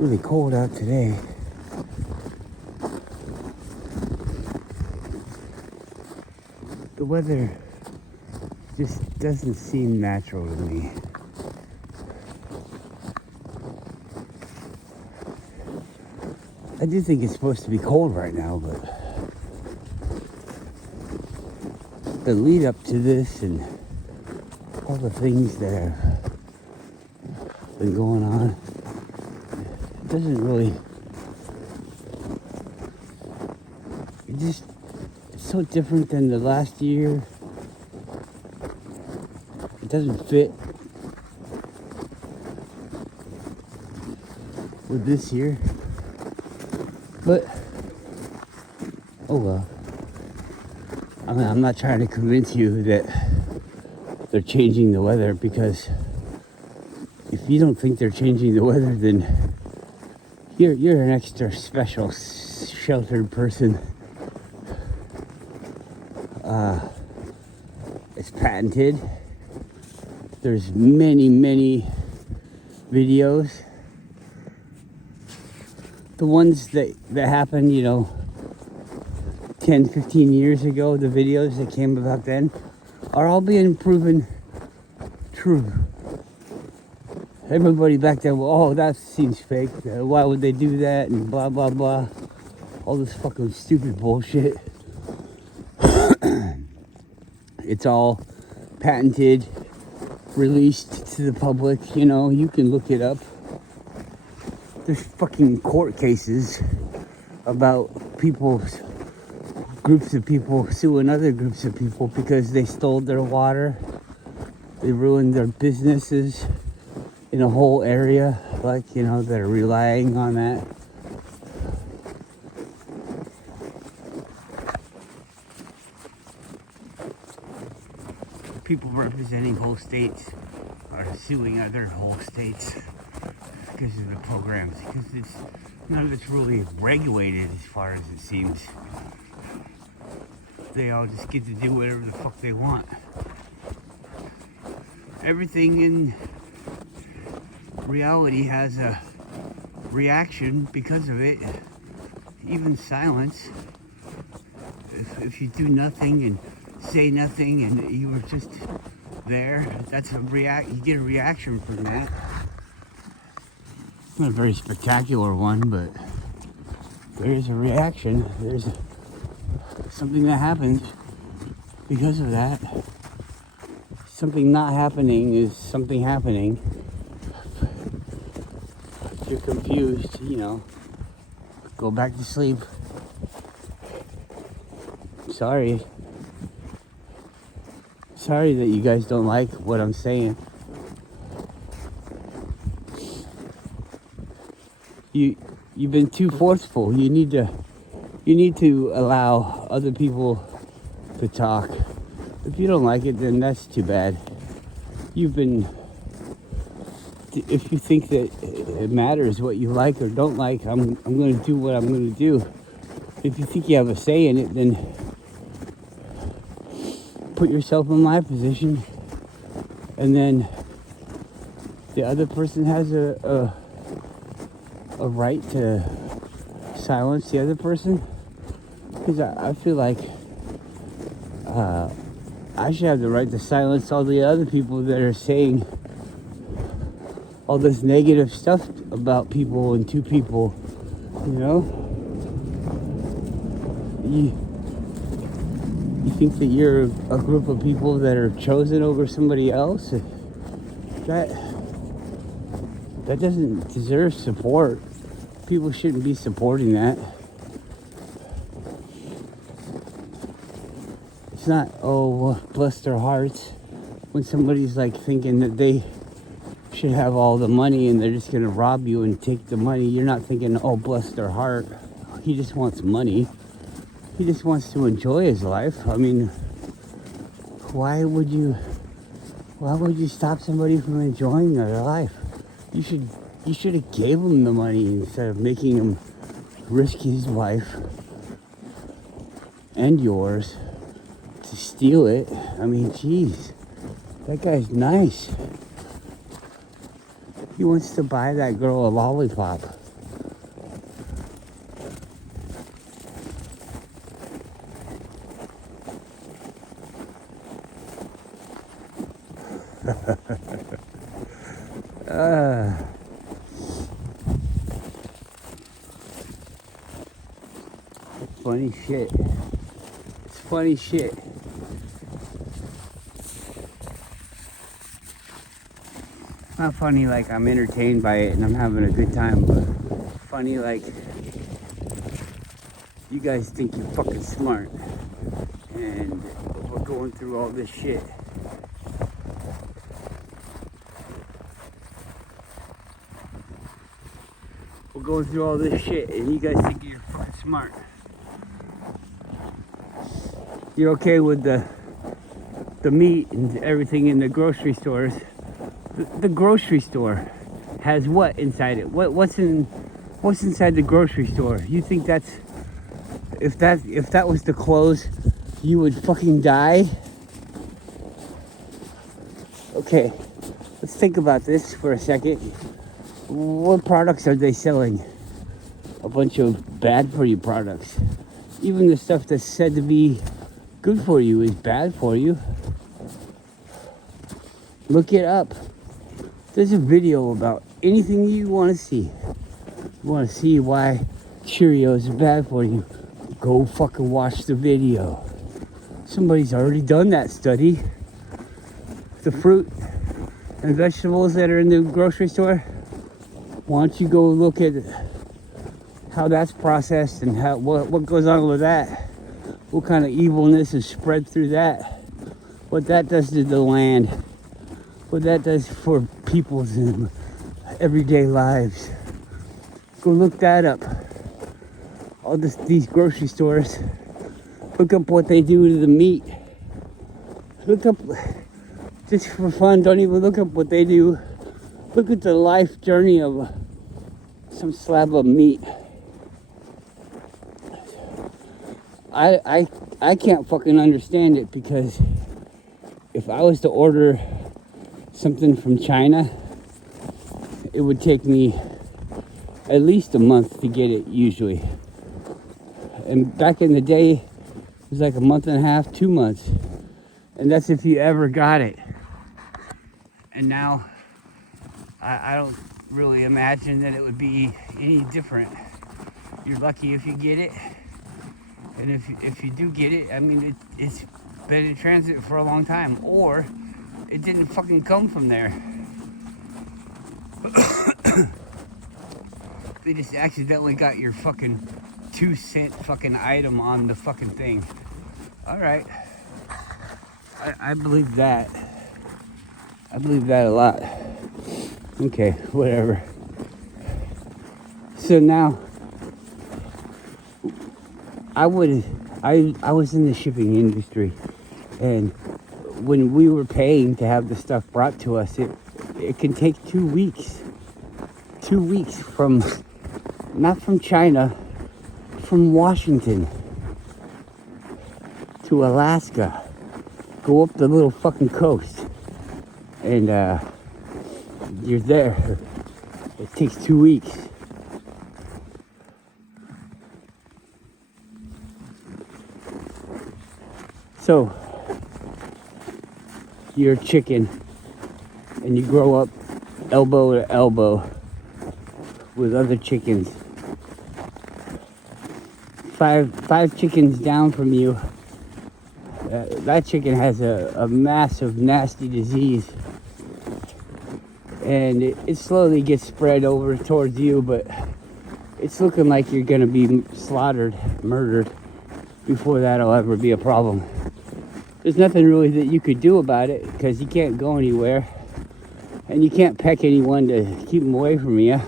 really cold out today. The weather just doesn't seem natural to me. I do think it's supposed to be cold right now, but the lead up to this and all the things that have been going on, it doesn't really, it's so different than the last year. It doesn't fit with this year, but oh well. I mean, I'm not trying to convince you that they're changing the weather, because if you don't think they're changing the weather, then you're an extra special sheltered person. It's patented. There's many videos. The ones that happened, 10, 15 years ago, the videos that came about then are all being proven true. Everybody back then, oh, that seems fake. Why would they do that? And blah, blah, blah. All this fucking stupid bullshit. It's all patented, released to the public. You can look it up. There's fucking court cases about groups of people suing other groups of people because they stole their water. They ruined their businesses in a whole area, that are relying on that. People representing whole states are suing other whole states because of the programs, because none of it's really regulated as far as it seems. They all just get to do whatever the fuck they want. Everything in reality has a reaction because of it. Even silence. If you do nothing and say nothing and you were just there, that's you get a reaction from that. Not a very spectacular one, but there is a reaction. There's something that happens because of that. Something not happening is something happening. If you're confused, go back to sleep. Sorry that you guys don't like what I'm saying. You've been too forceful. You need to allow other people to talk. If you don't like it, then that's too bad. If you think that it matters what you like or don't like, I'm going to do what I'm going to do. If you think you have a say in it, then put yourself in my position, and then the other person has a right to silence the other person, because I feel like I should have the right to silence all the other people that are saying all this negative stuff about people and to people. You think that you're a group of people that are chosen over somebody else? That doesn't deserve support. People shouldn't be supporting that. It's not, bless their hearts. When somebody's thinking that they should have all the money and they're just gonna rob you and take the money, you're not thinking, oh, bless their heart. He just wants money. He just wants to enjoy his life. I mean, why would you stop somebody from enjoying their life? You should have gave him the money instead of making him risk his life and yours to steal it. I mean, geez, that guy's nice. He wants to buy that girl a lollipop. Funny shit. It's funny shit. Not funny like I'm entertained by it and I'm having a good time, but funny like you guys think you're fucking smart and we're going through all this shit. We're going through all this shit and you guys think you're fucking smart. You're okay with the meat and everything in the grocery stores. The grocery store has what inside it? What's inside the grocery store? You think that's if that was to close, you would fucking die? Okay, let's think about this for a second. What products are they selling? A bunch of bad for you products. Even the stuff that's said to be good for you is bad for you. Look it up. There's a video about anything you want to see. You want to see why Cheerios are bad for you? Go fucking watch the video. Somebody's already done that study. The fruit and vegetables that are in the grocery store, why don't you go look at how that's processed and what goes on with that? What kind of evilness is spread through that? What that does to the land? What that does for people's everyday lives? Go look that up. All these grocery stores, look up what they do to the meat. Look up, just for fun, don't even look up what they do. Look at the life journey of some slab of meat. I can't fucking understand it, because if I was to order something from China, it would take me at least a month to get it usually. And back in the day, it was like a month and a half, 2 months. And that's if you ever got it. And now, I don't really imagine that it would be any different. You're lucky if you get it. And if you do get it, I mean, it's been in transit for a long time. Or it didn't fucking come from there. They just accidentally got your fucking 2-cent fucking item on the fucking thing. Alright. I believe that. I believe that a lot. Okay, whatever. So now, I was in the shipping industry, and when we were paying to have the stuff brought to us, it can take 2 weeks. 2 weeks from, not from China, from Washington to Alaska. Go up the little fucking coast, and you're there. It takes 2 weeks. So, you're a chicken, and you grow up elbow to elbow with other chickens. Five chickens down from you, that chicken has a massive, nasty disease, and it slowly gets spread over towards you, but it's looking like you're gonna be slaughtered, murdered, before that'll ever be a problem. There's nothing really that you could do about it, because you can't go anywhere, and you can't peck anyone to keep them away from you,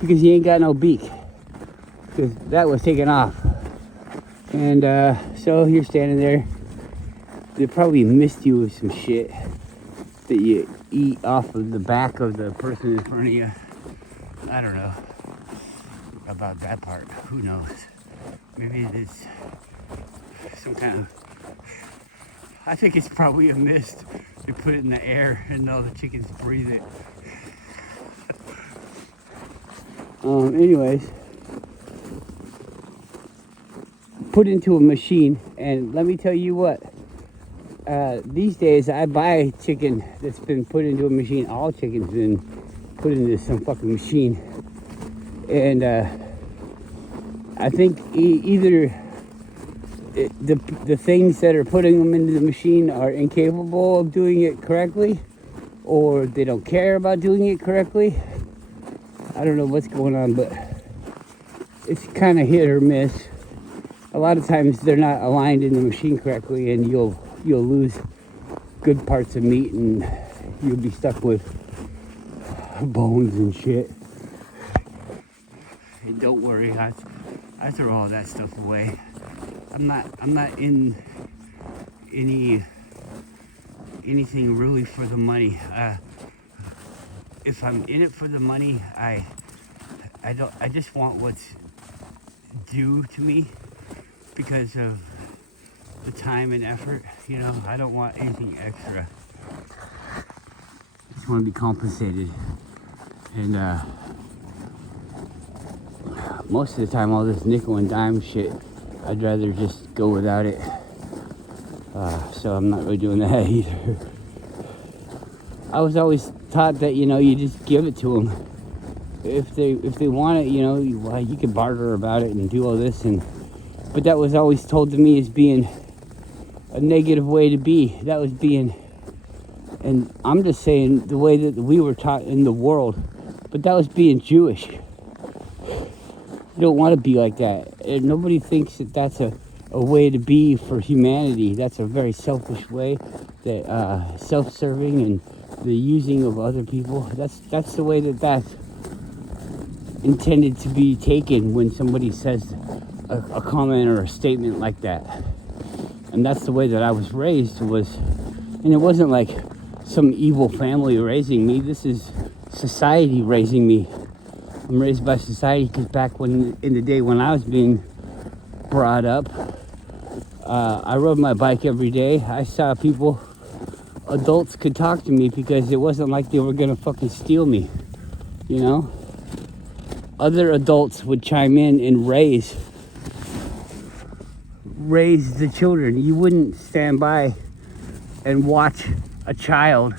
because you ain't got no beak, because that was taken off. And so you're standing there. They probably missed you with some shit that you eat off of the back of the person in front of you. I don't know about that part. Who knows? Maybe it's some kind of... I think it's probably a mist. They put it in the air and all the chickens breathe it. Anyways, put into a machine, and let me tell you what, these days I buy chicken that's been put into a machine. All chicken's been put into some fucking machine. And I think either the things that are putting them into the machine are incapable of doing it correctly, or they don't care about doing it correctly. I don't know what's going on, but it's kind of hit or miss. A lot of times they're not aligned in the machine correctly, and you'll lose good parts of meat, and you'll be stuck with bones and shit. Hey, don't worry, I throw all that stuff away. I'm not in anything really for the money. If I'm in it for the money, I just want what's due to me because of the time and effort. You know, I don't want anything extra. I just want to be compensated. And most of the time, all this nickel and dime shit, I'd rather just go without it. So I'm not really doing that either. I was always taught that, you know, you just give it to them. If they want it, you know, you can barter about it and do all this, but that was always told to me as being a negative way to be. That was being, and I'm just saying the way that we were taught in the world, but that was being Jewish. You don't want to be like that. And nobody thinks that that's a way to be for humanity. That's a very selfish way, that self-serving and the using of other people. That's the way that's intended to be taken when somebody says a comment or a statement like that. And that's the way that I was raised, and it wasn't like some evil family raising me. This is society raising me. I'm raised by society because back in the day when I was being brought up, I rode my bike every day. I saw people, adults could talk to me because it wasn't like they were gonna fucking steal me, you know? Other adults would chime in and raise the children. You wouldn't stand by and watch a child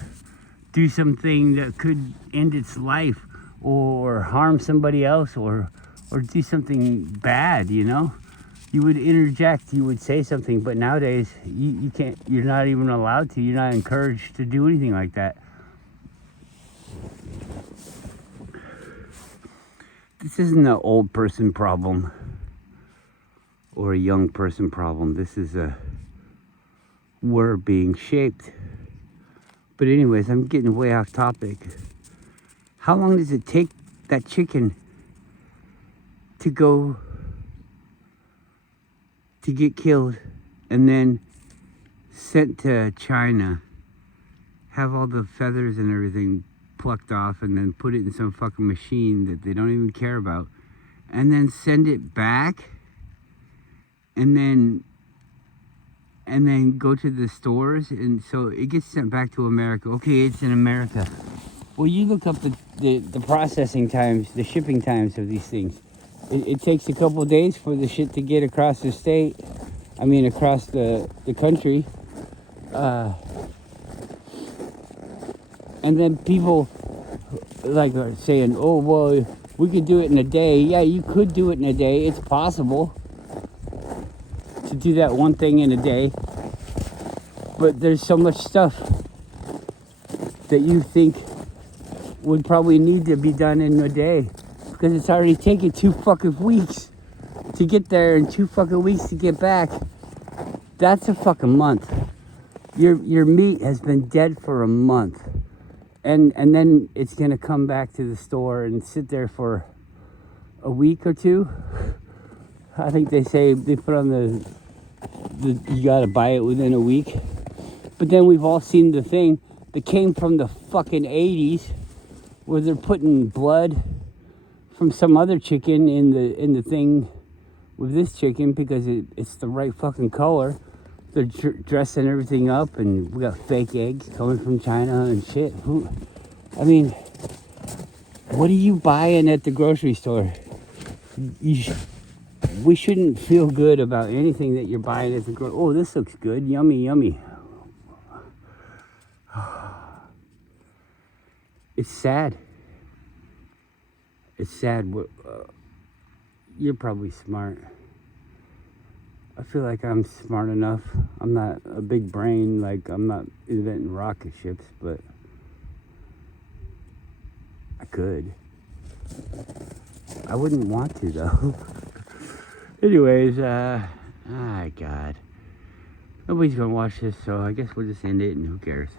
do something that could end its life or harm somebody else or do something bad, you know? You would interject, you would say something, but nowadays you can't, you're not even allowed to, you're not encouraged to do anything like that. This isn't an old person problem or a young person problem. This is we're being shaped. But anyways, I'm getting way off topic. How long does it take that chicken to go to get killed and then sent to China, have all the feathers and everything plucked off, and then put it in some fucking machine that they don't even care about, and then send it back, and then go to the stores, and so it gets sent back to America. Okay, it's in America. Well, you look up the processing times, the shipping times of these things. It takes a couple of days for the shit to get across the state. I mean, across the country. And then people like are saying, oh, well, we could do it in a day. Yeah, you could do it in a day. It's possible to do that one thing in a day. But there's so much stuff that you think would probably need to be done in a day. Because it's already taken 2 fucking weeks to get there and 2 fucking weeks to get back. That's a fucking month. Your meat has been dead for a month. And then it's gonna come back to the store and sit there for a week or 2. I think they say they put on the you gotta buy it within a week. But then we've all seen the thing that came from the fucking 80s where they're putting blood from some other chicken in the thing with this chicken because it's the right fucking color. They're dressing everything up, and we got fake eggs coming from China and shit. I mean, what are you buying at the grocery store? We shouldn't feel good about anything that you're buying at the grocery. Oh, this looks good. Yummy, yummy. It's sad. It's sad. You're probably smart. I feel like I'm smart enough. I'm not a big brain, like I'm not inventing rocket ships, but I could. I wouldn't want to though. Anyways, God. Nobody's gonna watch this, so I guess we'll just end it and who cares.